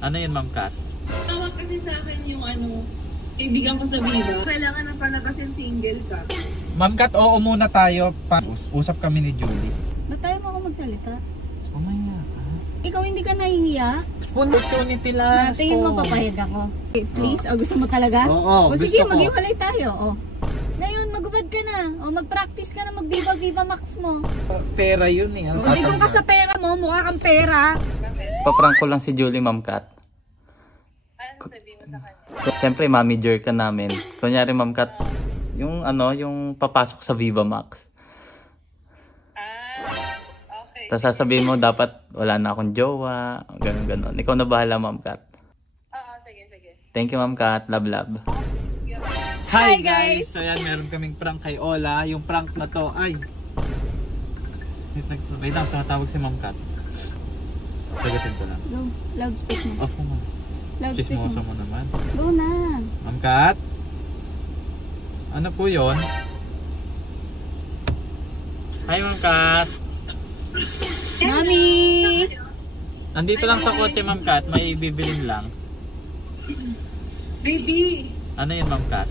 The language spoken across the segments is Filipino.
Ano yun, Ma'am Kat? Tawag kasi sa akin yung kaibigan ko sa Viva. Kailangan na palabasin single ka. Ma'am Kat, oo muna tayo. Usap kami ni Julie. Ba't tayo mo ako magsalita? Sumaya ka. Ikaw hindi ka nahihiya? Opportunity lang. Tingin mo papayag ako. Okay, please? O gusto mo talaga? Oo, o sige, gusto ko. maghiwalay tayo. O. Ngayon, magubad ka na. O mag-practice ka na mag-Viva Max mo. Pera yun eh. O di kung ka sa pera mo, mukha kang pera. Paprank ko lang si Julie, Ma'am Kat. Ano sabihin mo sa kanya? Siyempre, manager ka namin. Kunyari, Ma'am Kat, yung yung papasok sa Viva Max. Okay. Tapos sasabihin mo, dapat wala na akong jowa. Ganun. Ikaw na bahala, Ma'am Kat. Oo, sige. Thank you, Ma'am Kat. Love. Hi, guys! So yan, meron kaming prank kay Ola. Yung prank na to ay... Wait lang, tatawag si Ma'am Kat. Tagatin ko lang. Go, loudspeak mo. Off mo. Loudspeak mo. Chismosa mo naman. Go na. Ma'am Kat? Ano po yun? Hi, Ma'am Kat. Mami! Nandito lang sa kotse, Ma'am Kat. May bibilin lang. Baby, Ano yun, Ma'am Kat?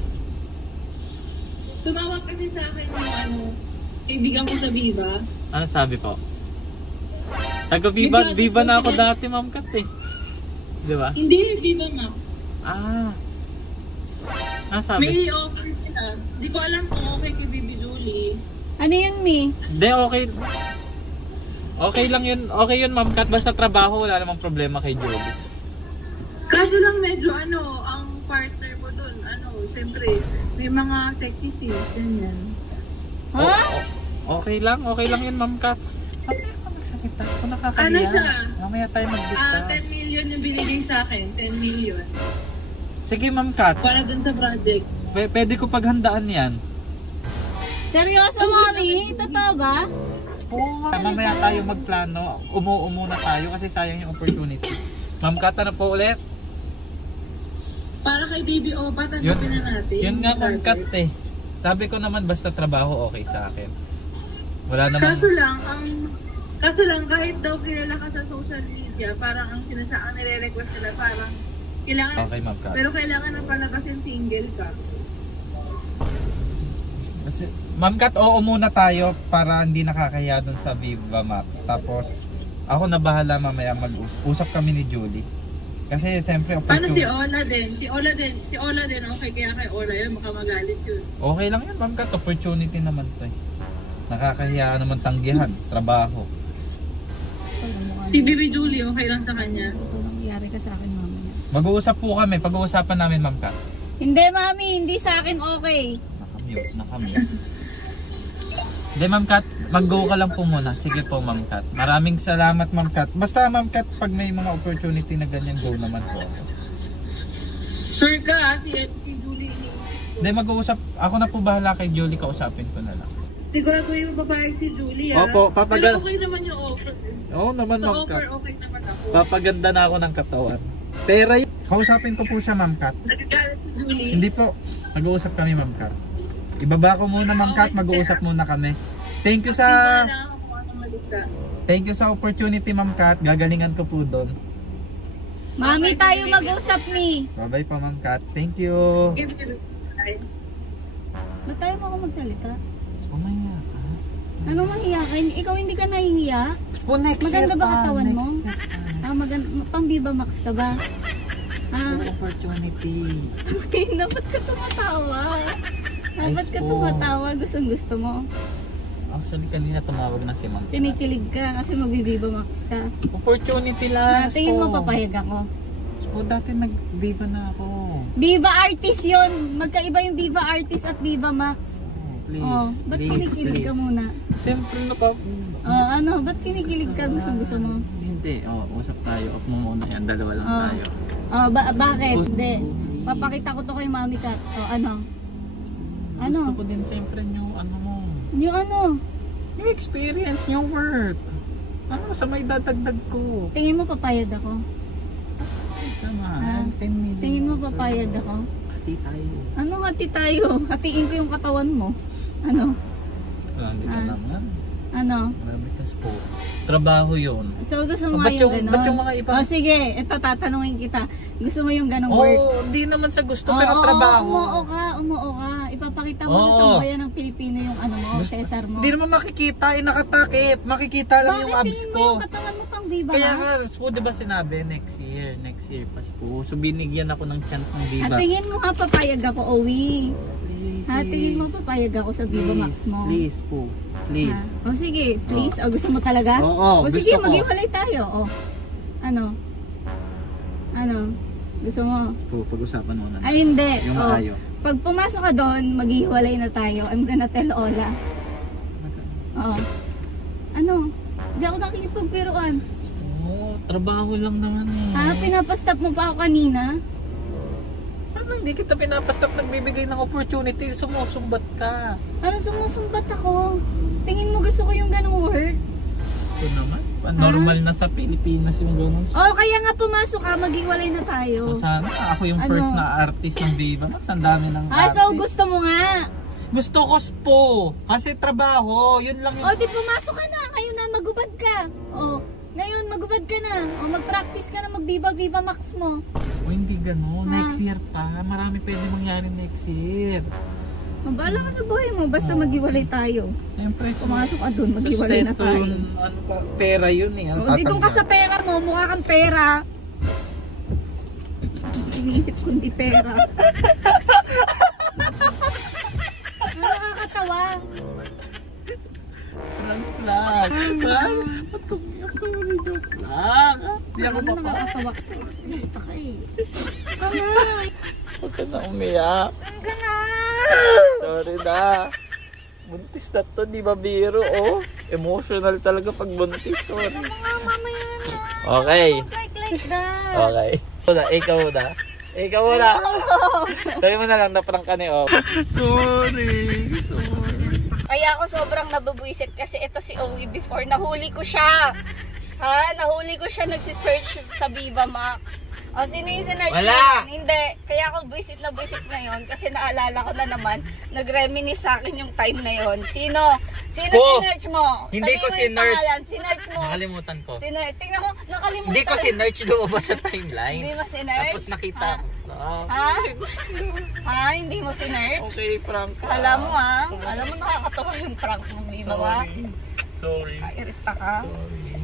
tumawag kasi sa akin yung kaibigan ko sa Viva. Ano sabi po? Viva na ako dati, Ma'am Kat eh. Di ba? Hindi, Viva Max. Ano sabi? May offer sila. Di ko alam kung okay kay Baby Julie. Ano yun, Mi? Hindi, okay. Okay lang yun. Okay yun, Ma'am Kat. Basta trabaho, wala namang problema kay Julie. Kaso lang medyo ang partner mo dun, siyempre, may mga sexy scenes, ganyan. Ha? Okay lang yun, Ma'am Kat. Sabi ka magsalita. Kung nakakahiya. Ano siya? Mamaya tayo mag-discuss. 10 million yung binigay sa akin, 10 million. Sige, Ma'am Kat. Para dun sa project. Pwede ko paghandaan yan. Seryoso, Mami? Totoo ba? Oo, mamaya tayo magplano. Umuo na tayo kasi sayang yung opportunity. Ma'am Kat, ano po ulit? Para kay Baby Opa, tanggapin na natin. Yun nga, Ma'am Kat eh. Sabi ko naman basta trabaho okay sa akin. Wala namang... Kaso lang, kahit daw kilala ka sa social media, parang ang nire-request nila, parang kailangan, Okay, Ma'am Kat. pero kailangan ng palabasin single ka. Ma'am Kat, oo muna tayo para hindi nakakahiya dun sa Viva Max. Tapos, ako na bahala mamaya mag-usap kami ni Julie. Kasi siyempre Paano opportunity. si Ola din, okay, kaya kay Ola yun, makamagalit yun. Okay lang yun, Ma'am Kat. Opportunity naman to eh. Nakakahiya naman tanggihan. Trabaho. Si Baby Julie, okay lang sa kanya. Ito nangyari ka sa akin, Mami. Mag-uusap po kami. Pag-uusapan namin, Ma'am Kat. Hindi, Mami. Hindi sa akin okay. Nakamute. Hindi, Ma'am Kat. Mag-go ka lang po muna. Sige po, Ma'am Kat. Maraming salamat, Ma'am Kat. Basta, Ma'am Kat, pag may mga opportunity na ganyan, go naman po ako. Sure ka, si Julie. Hindi, mag-uusap. Ako na po bahala kay Julie. Kausapin ko na lang. Siguraduhin mo papayag si Julie, ha? Opo, Pero okay naman yung offer. Oo naman, Sa Ma'am offer, Kat. okay naman ako. Papaganda na ako ng katawan. Pera yun. Kausapin ko po siya, Ma'am Kat. Nagagalit si Julie. Hindi po. Mag-uusap kami, Ma'am Kat. Ibaba ko muna, Ma'am Kat. Mag-uusap muna kami. Thank you sa... Thank you sa opportunity, Ma'am Kat. Gagalingan ko po doon. Mami, tayo mag-usap, Mi. Bye-bye po, Ma'am Kat. Thank you. Ba't tayo mo ako magsalita? Sumaya ka. Anong mahiyakin? Ikaw hindi ka nahihiya? Po, next Maganda year ba pa. katawan mo? Next year pa. Maganda. Pang Viva Max ka ba? Opportunity. Dapat ka tumatawa. Dapat ka Ay, po. tumatawa. Gusto mo. Actually, kanina tumawag na si Ma'am. Tinichilig ka kasi mag-Viva Max ka. Opportunity lang. Tingin mo papayag ako? Po, dati nag-Viva na ako. Viva Artist yon. Magkaiba yung Viva Artist at Viva Max. Please, Ba't kinikilig ka muna? Siyempre na pa. Ba't kinikilig ka? Gusto mo? Hindi, usap tayo. Off mo muna yan. Dalawa lang tayo. Bakit? Hindi. Papakita ko to kay Mami Kat. Ano? Gusto ko din siyempre yung ano mo. Yung ano? Yung experience, yung work. Ano, sa may dadagdag ko. Tingin mo papayag ako? Tama, 10 million. Tingin mo papayag ako? Hati tayo. Ano hati tayo? Hatiin ko yung katawan mo. Ano? Hindi ka naman. Ano? Grabe kas po. Trabaho yun. So gusto mo Ba't nga yung yung- ganon? ba't yung mga iba- Oh, sige, ito tatanungin kita. Gusto mo yung ganong Oo, work? hindi naman sa gusto, Oo, pero trabaho. umuo ka. Ipapakita mo sa Oo. sambayan ng Pilipino yung ano mo, Cesar mo. Hindi naman makikita, nakatakip. Makikita lang yung Bakit abs tingin mo ko. yung katawan mo pang Viva Kaya Max? nga, so, di ba sinabi, next year Pasko. So, binigyan ako ng chance ng Viva. At tingin mo nga papayag ako, Owi. Please. Ha, tingin mo papayag ako sa Viva Max mo. Please po. Please. Ha? O sige, please. O gusto mo talaga? Oo, o sige, gusto ko. maghiwalay tayo. O. Ano? Ano? Gusto mo? Po, pag-usapan mo na. Ay, hindi. Yung O, maayo. pag pumasok ka doon, maghiwalay na tayo. I'm gonna tell Ola. Oo. Ano? Hindi ako nakikipagpiruan. Oo, trabaho lang naman eh. Ha? Pinapastop mo pa ako kanina? Ano, hindi kita pinapastop, nagbibigay ng opportunity, sumusumbat ka. Ano, sumusumbat ako? Tingin mo gusto ko yung ganong work? Ito naman, normal na sa Pilipinas yung ganun. O, kaya nga pumasok ka, maghiwalay na So tayo. sana ako yung Ano? first na artist ng Viva Max, ang dami ng Ah, so artist. gusto mo nga? Gusto ko po, kasi trabaho, yun lang O, yung... di pumasok ka na. Ngayon na, magubad ka. O, ngayon, magubad ka na. O, mag-practice ka na mag-Viva Max mo. O hindi gano'n, Ha? next year pa, marami pwede mangyari next year. Mabahala ka sa buhay mo, basta maghiwalay tayo. Siyempre, Pumasok ka dun, maghiwalay na sustento tayo. yun, ano pa, pera yun eh. ang O, di doon ka sa tatanggal. pera mo, mukha kang pera. Iniisip kundi pera. Ano nakakatawa? Prank lang. Joke lang. Hindi ako Ano mapa. nakakatawa? Puta ka eh. Huwag ka na umiyak. Ang gana! Sorry na. Buntis na to, di ba biro, oh. Emotional talaga pag buntis, sorry. Mga mamaya na. Okay. Like that. Okay. Ikaw na. Ikaw na. Sabi mo na lang na prank ka ni Om. Sorry. Kaya ako sobrang nabubwisit kasi ito si Owie before. Nahuli ko siya. Ha? Nahuli ko siya nagsisearch sa Viva Max. O, sino yung sinearch Wala! niya? Hindi. Kaya ako buwisit ngayon kasi naalala ko na naman, nag-reminisce sa akin yung time na yon. Sino? Sino Ko! sinearch mo? Hindi Sabihin ko mo yung sinearch. pangalan. Sinearch mo. Nakalimutan ko. Tingnan mo, nakalimutan. Hindi ko sinearch doon ba sa timeline. Hindi mo sinearch? Tapos nakita Ha? ko. Ha? Ha? Hindi mo sinearch? Okay, prank ka. Alam mo ha? Alam mo nakakatawa yung prank mo, Viva Max? Sorry. Kairita ka? Sorry.